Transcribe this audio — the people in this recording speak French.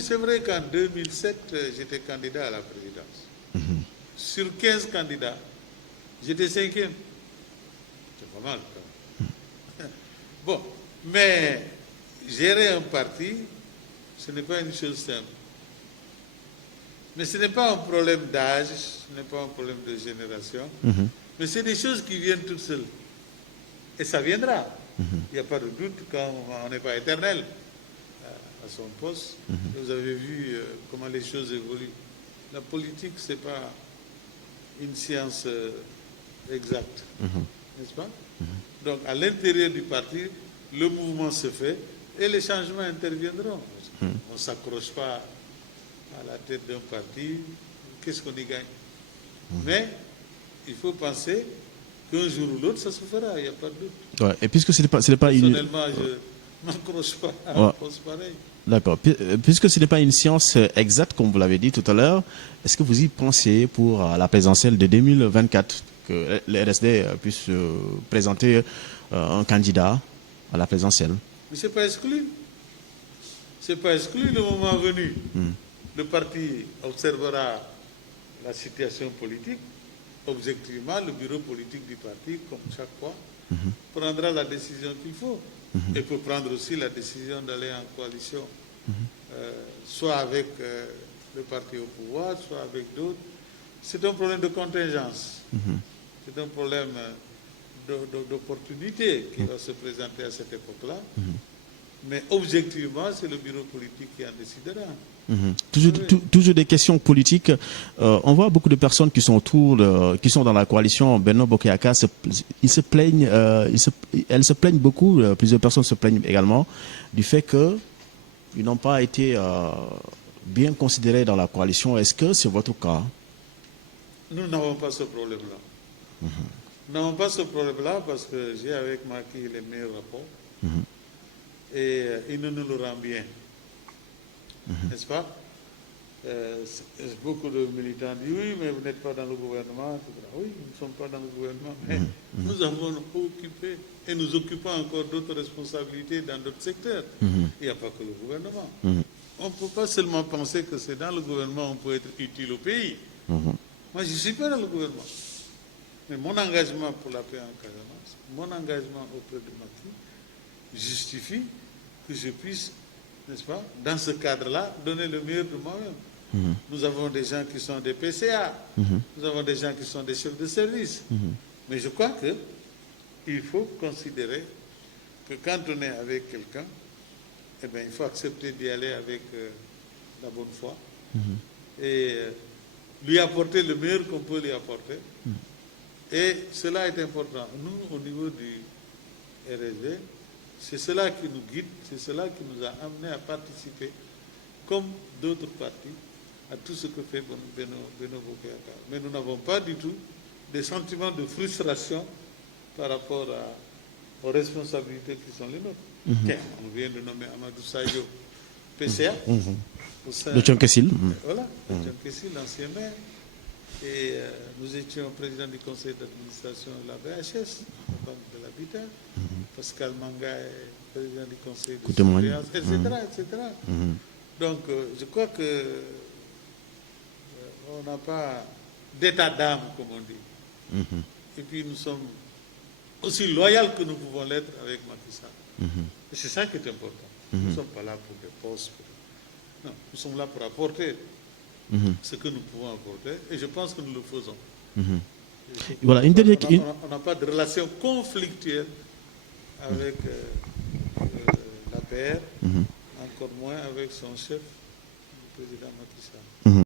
C'est vrai qu'en 2007, j'étais candidat à la présidence. Sur 15 candidats, j'étais 5e. C'est pas mal, quand même. Bon, mais gérer un parti, ce n'est pas une chose simple. Mais ce n'est pas un problème d'âge, ce n'est pas un problème de génération, mais c'est des choses qui viennent toutes seules. Et ça viendra. Il n'y a pas de doute quand on n'est pas éternel à son poste. Vous avez vu comment les choses évoluent. La politique, ce n'est pas une science exacte, n'est-ce pas? Donc, à l'intérieur du parti, le mouvement se fait et les changements interviendront. On ne s'accroche pas à la tête d'un parti. Qu'est-ce qu'on y gagne? Mais il faut penser qu'un jour ou l'autre, ça se fera, il n'y a pas de doute. Ouais, et puisque ce n'est pas une... Personnellement, je ne m'accroche pas à un poste pareil. D'accord. Puisque ce n'est pas une science exacte, comme vous l'avez dit tout à l'heure, est-ce que vous y pensez pour la présidentielle de 2024, que le RSD puisse présenter un candidat à la présidentielle? Mais ce n'est pas exclu. Ce n'est pas exclu. Le moment venu, le parti observera la situation politique. Objectivement, le bureau politique du parti, comme chaque fois, prendra la décision qu'il faut. Et peut prendre aussi la décision d'aller en coalition, soit avec le parti au pouvoir, soit avec d'autres. C'est un problème de contingence. C'est un problème d'opportunité qui va se présenter à cette époque-là. Mais objectivement, c'est le bureau politique qui en décidera. Toujours des questions politiques. On voit beaucoup de personnes qui sont autour, qui sont dans la coalition Benno Bokk Yakaar. Elles se plaignent beaucoup. Plusieurs personnes se plaignent également du fait qu'ils n'ont pas été bien considérés dans la coalition. Est-ce que c'est votre cas? Nous n'avons pas ce problème-là. Nous n'avons pas ce problème-là parce que j'ai avec Macky les meilleurs rapports. Et il nous le rend bien. N'est-ce pas? Beaucoup de militants disent oui, mais vous n'êtes pas dans le gouvernement, etc. Oui, nous ne sommes pas dans le gouvernement, mais nous avons occupé et nous occupons encore d'autres responsabilités dans d'autres secteurs. Il n'y a pas que le gouvernement. On ne peut pas seulement penser que c'est dans le gouvernement qu'on peut être utile au pays. Moi, je ne suis pas dans le gouvernement. Mais mon engagement pour la paix en Casamance, mon engagement auprès de Macky, justifie que je puisse, n'est-ce pas, dans ce cadre-là, donner le meilleur de moi-même. Nous avons des gens qui sont des PCA, nous avons des gens qui sont des chefs de service. Mais je crois qu'il faut considérer que quand on est avec quelqu'un, eh bien, il faut accepter d'y aller avec la bonne foi et lui apporter le meilleur qu'on peut lui apporter. Et cela est important. Nous, au niveau du RSD, c'est cela qui nous guide, c'est cela qui nous a amené à participer, comme d'autres partis, à tout ce que fait Benno Bokk Yakaar. Mais nous n'avons pas du tout des sentiments de frustration par rapport aux responsabilités qui sont les nôtres. Tiens, on vient de nommer Amadou Sayo PCA. Le Thionkessil. Voilà, le Thionkessil, l'ancien maire. Et nous étions président du conseil d'administration de la BHS, la Banque de l'Habitat. Pascal Manga est président du conseil de surveillance, etc. Donc, je crois que on n'a pas d'état d'âme, comme on dit. Et puis, nous sommes aussi loyaux que nous pouvons l'être avec Macky Sall. Et c'est ça qui est important. Nous ne sommes pas là pour des postes. Non, nous sommes là pour apporter ce que nous pouvons apporter, et je pense que nous le faisons. Voilà, on n'a pas de relation conflictuelle avec l'APR, encore moins avec son chef, le président Macky Sall.